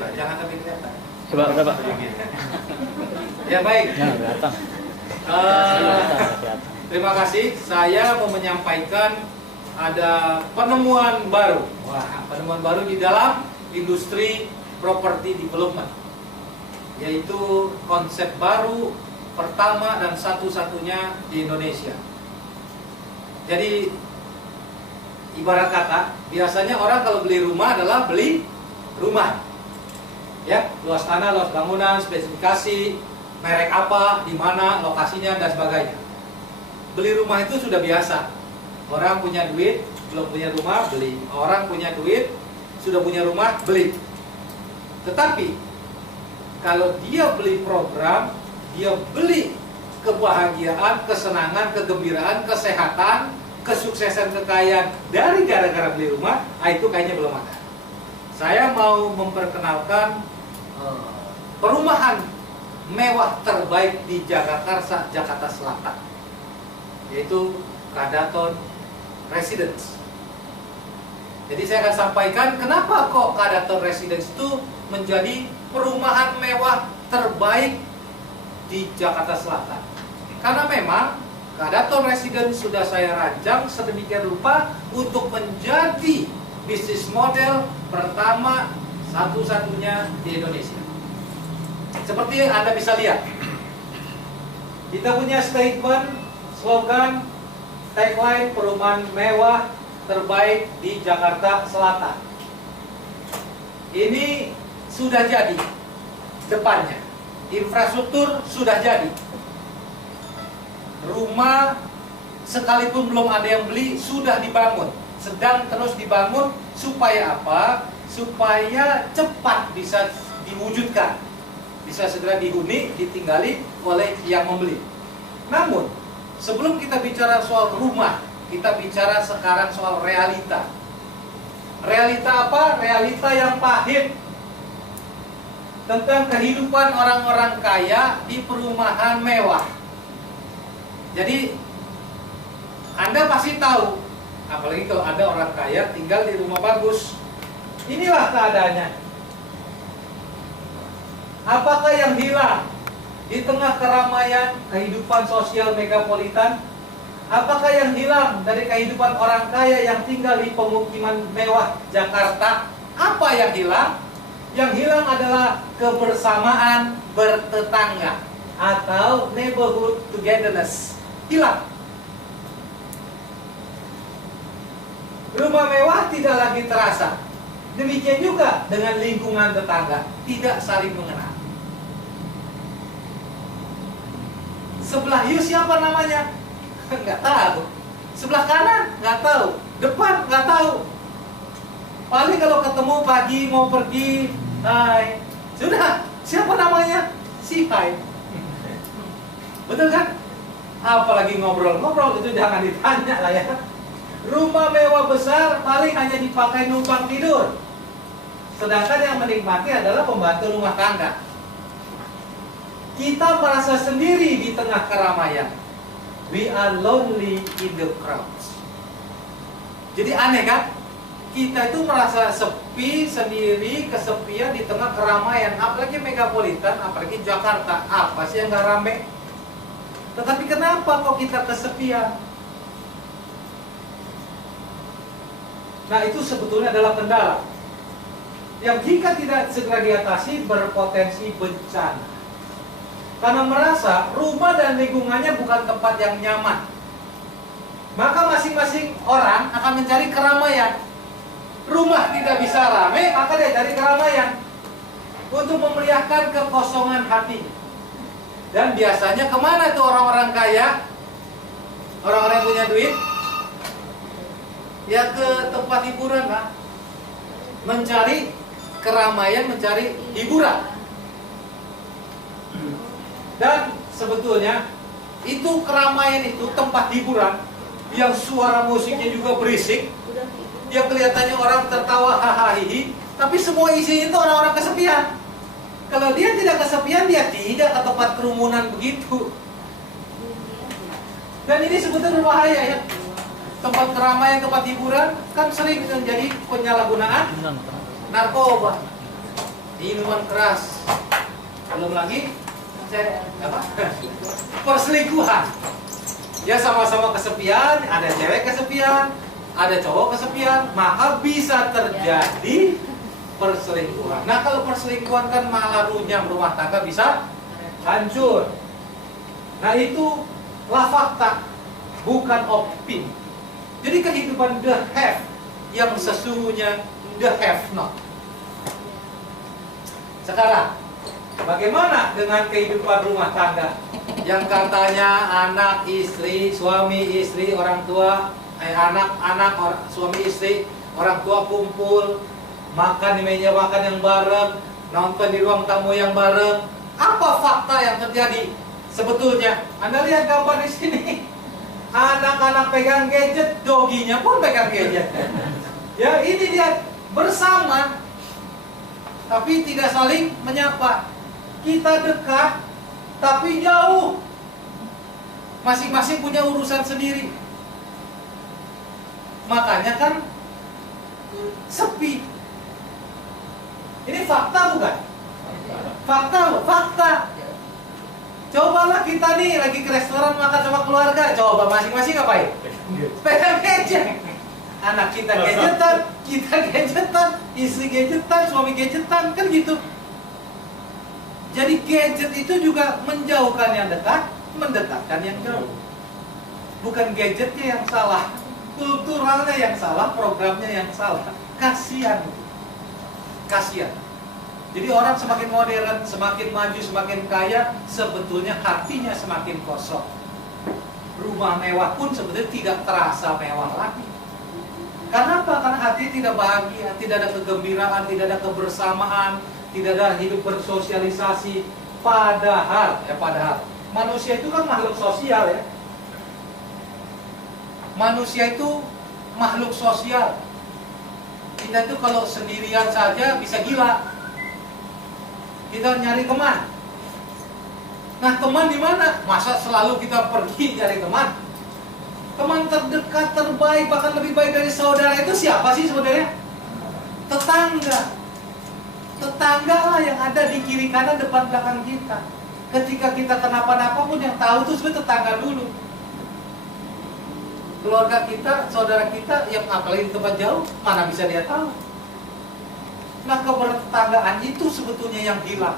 ya, jangan sampai kelihatan. Coba, Pak. Ya baik. Jangan kelihatan. Terima kasih. Saya mau menyampaikan ada penemuan baru. Wah, penemuan baru di dalam industri property development, yaitu konsep baru pertama dan satu-satunya di Indonesia. Jadi ibarat kata, biasanya orang kalau beli rumah adalah beli rumah, ya, luas tanah, luas bangunan, spesifikasi, merek apa, di mana, lokasinya dan sebagainya. Beli rumah itu sudah biasa. Orang punya duit, belum punya rumah, beli. Orang punya duit, sudah punya rumah, beli. Tetapi kalau dia beli program, dia beli kebahagiaan, kesenangan, kegembiraan, kesehatan, kesuksesan, kekayaan dari gara-gara beli rumah, itu kayaknya belum ada. Saya mau memperkenalkan perumahan mewah terbaik di Jagakarsa, Jakarta Selatan, yaitu Kadaton Residence. Jadi saya akan sampaikan kenapa kok Kadaton Residence itu menjadi perumahan mewah terbaik di Jakarta Selatan. Karena memang Kadaton Residence sudah saya rancang sedemikian rupa untuk menjadi bisnis model pertama satu-satunya di Indonesia. Seperti yang Anda bisa lihat, kita punya statement, slogan, tagline perumahan mewah terbaik di Jakarta Selatan. Ini sudah jadi depannya, infrastruktur sudah jadi. Rumah sekalipun belum ada yang beli sudah dibangun, sedang terus dibangun. Supaya apa? Supaya cepat bisa diwujudkan, bisa segera dihuni, ditinggali oleh yang membeli. Namun sebelum kita bicara soal rumah, kita bicara sekarang soal realita. Realita apa? Realita yang pahit tentang kehidupan orang-orang kaya di perumahan mewah. Jadi Anda pasti tahu, apalagi kalau ada orang kaya tinggal di rumah bagus. Inilah keadaannya. Apakah yang hilang di tengah keramaian kehidupan sosial megapolitan? Apakah yang hilang dari kehidupan orang kaya yang tinggal di pemukiman mewah Jakarta? Apa yang hilang? Yang hilang adalah kebersamaan bertetangga atau neighborhood togetherness. Hilang. Rumah mewah tidak lagi terasa. Demikian juga dengan lingkungan tetangga, tidak saling mengenal. Sebelah you siapa namanya? Nggak tahu. Sebelah kanan nggak tahu. Depan nggak tahu. Paling kalau ketemu pagi mau pergi, hai. Sudah, siapa namanya? Si hai. Betul kan? Apalagi ngobrol-ngobrol itu jangan ditanya lah ya. Rumah mewah besar paling hanya dipakai numpang tidur. Sedangkan yang menikmati adalah pembantu rumah tangga. Kita merasa sendiri di tengah keramaian. We are lonely in the crowds. Jadi aneh kan? Kita itu merasa sepi sendiri, kesepian di tengah keramaian. Apalagi megapolitan, apalagi Jakarta. Apa sih yang gak rame? Tetapi kenapa kok kita kesepian? Nah, itu sebetulnya adalah kendala yang jika tidak segera diatasi berpotensi bencana. Karena merasa rumah dan lingkungannya bukan tempat yang nyaman, maka masing-masing orang akan mencari keramaian. Rumah tidak bisa ramai, maka dia cari keramaian untuk memeriahkan kekosongan hati. Dan biasanya kemana tuh orang-orang kaya, orang-orang yang punya duit? Ya ke tempat hiburan lah, mencari keramaian, mencari hiburan. Dan sebetulnya itu keramaian itu tempat hiburan yang suara musiknya juga berisik, yang kelihatannya orang tertawa hahaha, tapi semua isinya itu orang-orang kesepian. Kalau dia tidak kesepian, dia tidak ke tempat kerumunan begitu. Dan ini sebetulnya berbahaya ya. Tempat keramaian, tempat hiburan kan sering menjadi penyalahgunaan narkoba. minuman keras, belum lagi perselingkuhan. Ya sama-sama kesepian, ada cewek kesepian, ada cowok kesepian, maka bisa terjadi perselingkuhan. Nah kalau perselingkuhan kan malah runyam, rumah tangga bisa hancur. Nah itu lah fakta, bukan opini. Jadi kehidupan the have yang sesungguhnya the have not. Sekarang, bagaimana dengan kehidupan rumah tangga? Yang katanya anak, istri, suami, istri, orang tua, anak, suami, istri, orang tua kumpul, makan di meja makan yang bareng, nonton di ruang tamu yang bareng. Apa fakta yang terjadi? Sebetulnya, Anda lihat gambar di sini. Anak-anak pegang gadget, doginya pun pegang gadget. Ya, ini dia bersama, tapi tidak saling menyapa. Kita dekat, tapi jauh. Masing-masing punya urusan sendiri. Makanya kan sepi. Ini fakta bukan? Fakta loh, fakta. Cobalah kita nih lagi ke restoran makan sama keluarga. Coba masing-masing ngapain? Pegang gadget. Anak kita gadgetan, kita gadgetan, istri gadgetan, suami gadgetan, kan gitu. Jadi gadget itu juga menjauhkan yang dekat, mendekatkan yang jauh. Bukan gadgetnya yang salah, kulturalnya yang salah, programnya yang salah. Kasihan. Kasihan. Jadi orang semakin modern, semakin maju, semakin kaya, sebetulnya hatinya semakin kosong. Rumah mewah pun sebetulnya tidak terasa mewah lagi. Karena apa? Karena hati tidak bahagia, tidak ada kegembiraan, tidak ada kebersamaan, tidak ada hidup bersosialisasi. Padahal manusia itu kan makhluk sosial ya. Manusia itu makhluk sosial. Kita itu kalau sendirian saja bisa gila. Kita nyari teman. Nah, teman di mana? Masa selalu kita pergi cari teman? Teman terdekat, terbaik, bahkan lebih baik dari saudara itu siapa sih sebenarnya? Tetangga. Tetangga lah yang ada di kiri kanan depan belakang kita. Ketika kita kenapa-napa pun yang tahu itu sebenarnya tetangga dulu. Keluarga kita, saudara kita, yang apalagi di tempat jauh, mana bisa dia tahu? Nah, kebertetanggaan itu sebetulnya yang hilang.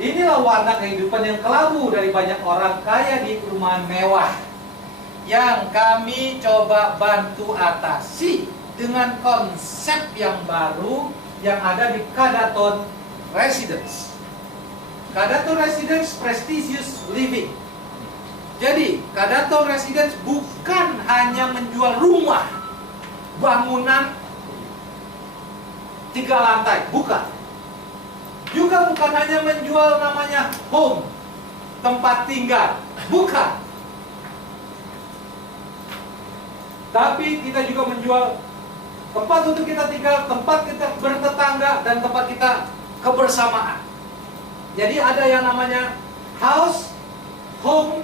Inilah warna kehidupan yang kelabu dari banyak orang kaya di perumahan mewah yang kami coba bantu atasi dengan konsep yang baru yang ada di Kadaton Residence. Kadaton Residence Prestigious Living. Jadi, Kadaton Residence bukan hanya menjual rumah, bangunan 3 lantai, bukan. Juga bukan hanya menjual namanya home, tempat tinggal, bukan. Tapi kita juga menjual tempat untuk kita tinggal, tempat kita bertetangga, dan tempat kita kebersamaan. Jadi ada yang namanya house, home,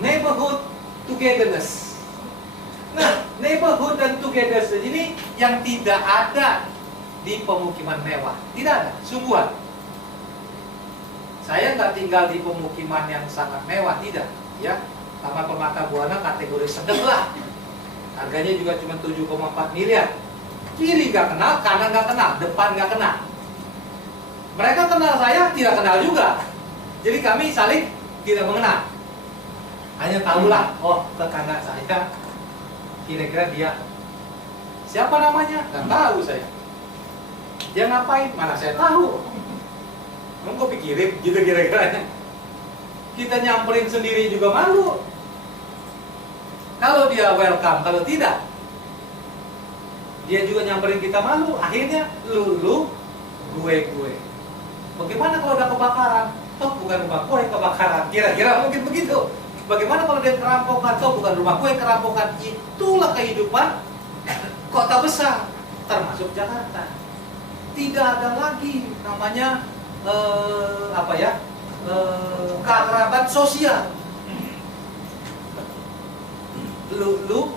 neighborhood, togetherness. Nah, neighborhood dan togetherness ini yang tidak ada di pemukiman mewah. Tidak ada, sungguhan. Saya nggak tinggal di pemukiman yang sangat mewah, tidak. Ya, Taman Permata Buana kategori sedang lah. Harganya juga cuma 7,4 miliar. Kiri nggak kenal, kanan nggak kenal, depan nggak kenal. Mereka kenal saya, tidak kenal juga. Jadi kami saling tidak mengenal. Hanya tahulah, oh tetangga saya, kira-kira dia siapa namanya? Nggak tahu saya. Dia ngapain? Mana saya tahu. Emang kok pikirin gitu kira-kira. Kita nyamperin sendiri juga malu. Kalau dia welcome, kalau tidak, dia juga nyamperin kita malu. Akhirnya lu, gue. Bagaimana kalau ada kebakaran? Toh bukan rumah gue yang kebakaran. Kira-kira mungkin begitu. Bagaimana kalau dia kerampokan? Toh bukan rumah gue yang kerampokan. Itulah kehidupan kota besar, termasuk Jakarta. Tidak ada lagi namanya keakraban sosial. Lu,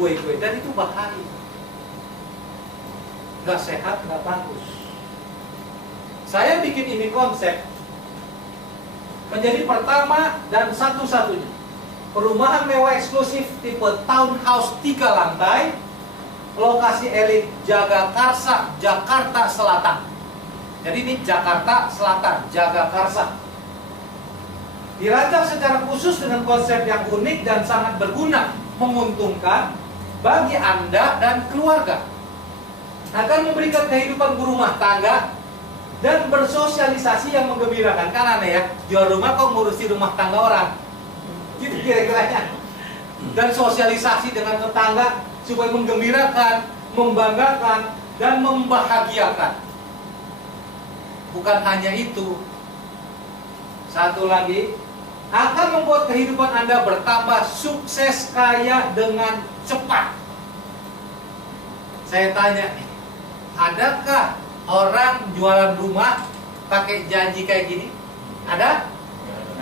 gue, dan itu bahaya. nggak sehat, nggak bagus. Saya bikin ini konsep menjadi pertama dan satu-satunya perumahan mewah eksklusif tipe townhouse 3 lantai, lokasi elit Jagakarsa, Jakarta Selatan. Jadi ini Jakarta Selatan, Jagakarsa. Dirancang secara khusus dengan konsep yang unik dan sangat berguna, menguntungkan bagi Anda dan keluarga. Akan memberikan kehidupan berumah tangga dan bersosialisasi yang menggembirakan. Kan aneh ya, jual rumah kok ngurusi rumah tangga orang. Gitu kira-kiranya. Dan sosialisasi dengan tetangga supaya menggembirakan, membanggakan, dan membahagiakan. Bukan hanya itu, satu lagi, akan membuat kehidupan Anda bertambah sukses kaya dengan cepat. Saya tanya nih, adakah orang jualan rumah pakai janji kayak gini? Ada?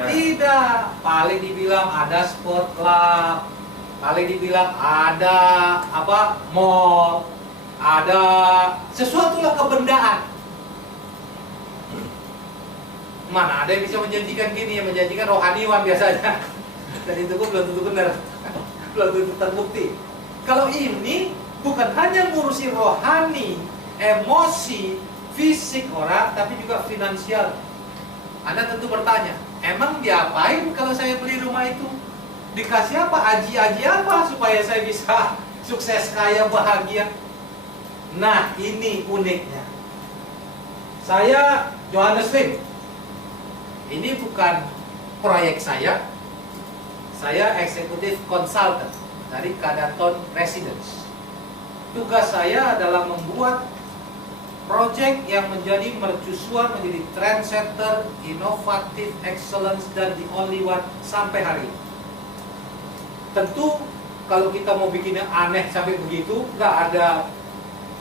Tidak. Paling dibilang ada sport club, paling dibilang ada mall, ada sesuatu lah kebendaan. Mana ada yang bisa menjanjikan gini, yang menjanjikan rohaniwan biasanya. Dan itu belum tentu benar, belum tentu terbukti. Kalau ini bukan hanya ngurusi rohani, emosi, fisik orang, tapi juga finansial. Anda tentu bertanya, emang diapain kalau saya beli rumah itu? Dikasih apa? Aji-aji apa supaya saya bisa sukses, kaya, bahagia? Nah, ini uniknya. Saya Johannes Lim. Ini bukan proyek saya eksekutif konsultan dari Kadaton Residence. Tugas saya adalah membuat proyek yang menjadi mercusuar, menjadi trendsetter, inovatif, excellence, dan the only one sampai hari ini. Tentu kalau kita mau bikinnya aneh sampai begitu, nggak ada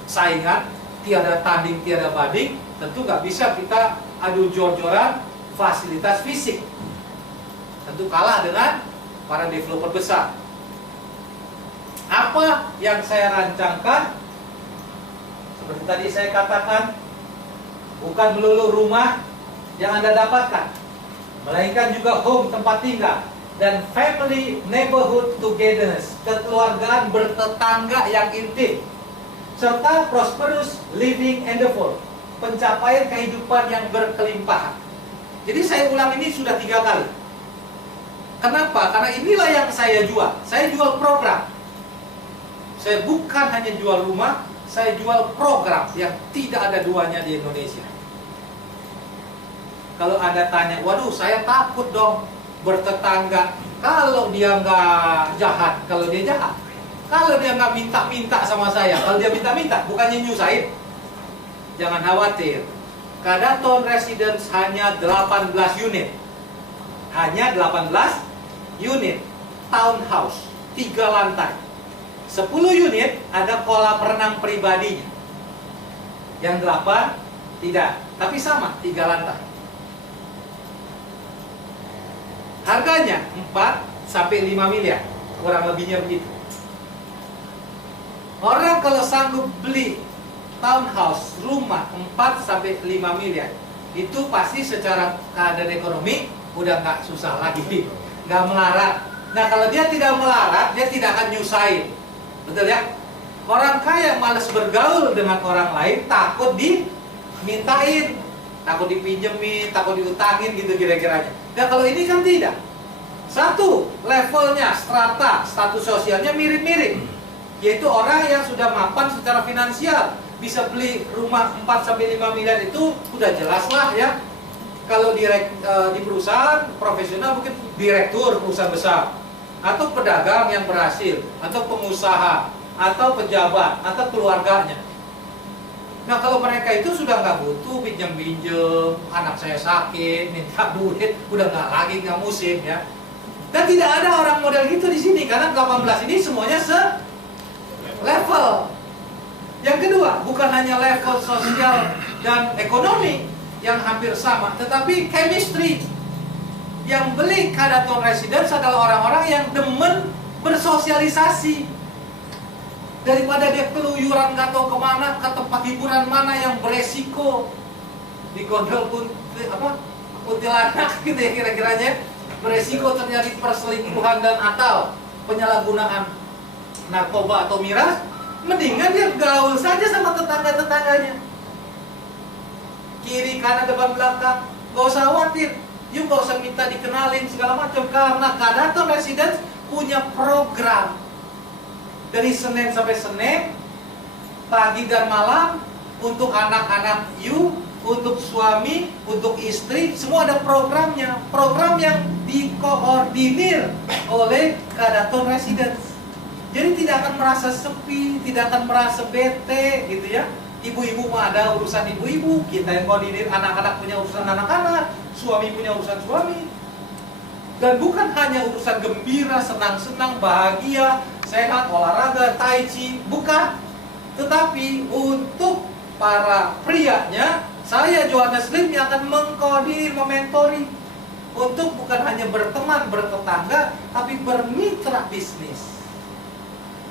saingan, tiada tanding, tiada banding, tentu nggak bisa kita adu jor-joran fasilitas fisik. Tentu kalah dengan para developer besar. Apa yang saya rancangkan, seperti tadi saya katakan, bukan melulu rumah yang Anda dapatkan, melainkan juga home, tempat tinggal, dan family neighborhood togetherness, kekeluargaan bertetangga yang intim, serta prosperous living endeavor, pencapaian kehidupan yang berkelimpahan. Jadi saya ulang ini sudah 3 kali. Kenapa? Karena inilah yang saya jual. Saya jual program. Saya bukan hanya jual rumah, saya jual program yang tidak ada duanya di Indonesia. Kalau Anda tanya, waduh saya takut dong bertetangga. Kalau dia nggak jahat, kalau dia jahat. Kalau dia nggak minta-minta sama saya, kalau dia minta-minta, bukannya nyusahin. Jangan khawatir. Kadaton Residence hanya 18 unit. Hanya 18 unit. Townhouse, 3 lantai. 10 unit ada kolam renang pribadinya. Yang 8 tidak, tapi sama, 3 lantai. Harganya 4 sampai 5 miliar, kurang lebihnya begitu. Orang kalau sanggup beli townhouse, rumah 4 sampai 5 miliar, itu pasti secara keadaan ekonomi udah nggak susah lagi, nggak melarat. Nah kalau dia tidak melarat, dia tidak akan nyusahin, betul ya? Orang kaya malas bergaul dengan orang lain, takut dimintain, takut dipinjemin, takut diutangin gitu kira-kiranya. Nah kalau ini kan tidak. Satu, levelnya, strata, status sosialnya mirip-mirip, yaitu orang yang sudah mapan secara finansial, bisa beli rumah 4-5 miliar itu udah jelas lah ya. Kalau di perusahaan profesional mungkin direktur perusahaan besar, atau pedagang yang berhasil, atau pengusaha, atau pejabat, atau keluarganya. Nah kalau mereka itu sudah nggak butuh pinjam-pinjam, anak saya sakit, minta duit, udah nggak lagi, nggak musim ya. Dan tidak ada orang model gitu di sini, karena 18 ini semuanya level. Yang kedua, bukan hanya level sosial dan ekonomi yang hampir sama, tetapi chemistry. Yang beli Kadaton Residence adalah orang-orang yang demen bersosialisasi. daripada dia keluyuran nggak tahu kemana, ke tempat hiburan mana yang beresiko, di gondol pun kuntilanak gitu ya kira-kiranya, beresiko terjadi perselingkuhan dan atau penyalahgunaan narkoba atau miras, mendingan dia gaul saja sama tetangga-tetangganya, kiri kanan depan belakang, gak usah khawatir, you gak usah minta dikenalin segala macam, karena Kadaton Residence punya program dari Senin sampai Senin, pagi dan malam, untuk anak-anak you, untuk suami, untuk istri, semua ada programnya. Program yang dikoordinir oleh Kadaton Residence. Jadi tidak akan merasa sepi, tidak akan merasa bete gitu ya. Ibu-ibu mah ada urusan ibu-ibu, kita yang koordinir, anak-anak punya urusan anak-anak, suami punya urusan suami. Dan bukan hanya urusan gembira, senang-senang, bahagia, sehat, olahraga, tai chi, bukan. Tetapi untuk para prianya, saya Johannes Lim yang akan mengkoordinir, mementori untuk bukan hanya berteman, bertetangga, tapi bermitra bisnis.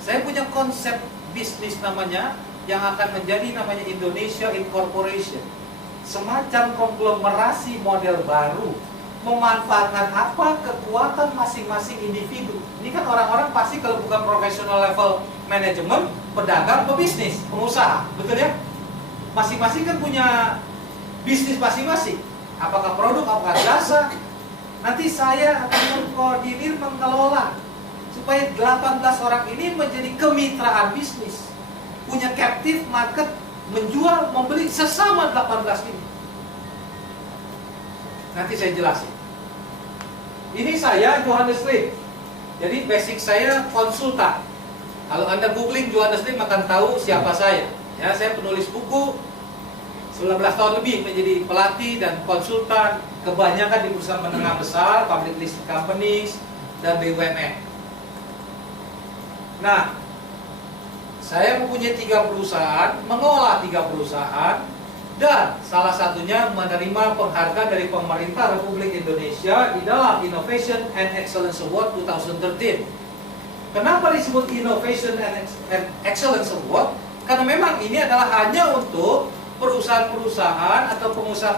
Saya punya konsep bisnis namanya, yang akan menjadi namanya Indonesia Incorporation. Semacam konglomerasi model baru, memanfaatkan apa kekuatan masing-masing individu. Ini kan orang-orang pasti kalau bukan profesional level manajemen, pedagang, pebisnis, pengusaha, betul ya? Masing-masing kan punya bisnis masing-masing. Apakah produk, apakah jasa. Nanti saya akan mengkoordinir, mengelola supaya 18 orang ini menjadi kemitraan bisnis, punya captive market, menjual, membeli sesama 18 ini. Nanti saya jelasin. Ini saya Johannes Lim. Jadi basic saya konsultan. Kalau Anda googling Johannes Lim akan tahu siapa saya. Ya, saya penulis buku, 19 tahun lebih menjadi pelatih dan konsultan, kebanyakan di perusahaan menengah besar, public listed companies, dan BUMN. Nah, saya mempunyai 3 perusahaan, mengolah 3 perusahaan, dan salah satunya menerima penghargaan dari pemerintah Republik Indonesia di dalam Innovation and Excellence Award 2013. Kenapa disebut Innovation and Excellence Award? Karena memang ini adalah hanya untuk perusahaan-perusahaan atau pengusaha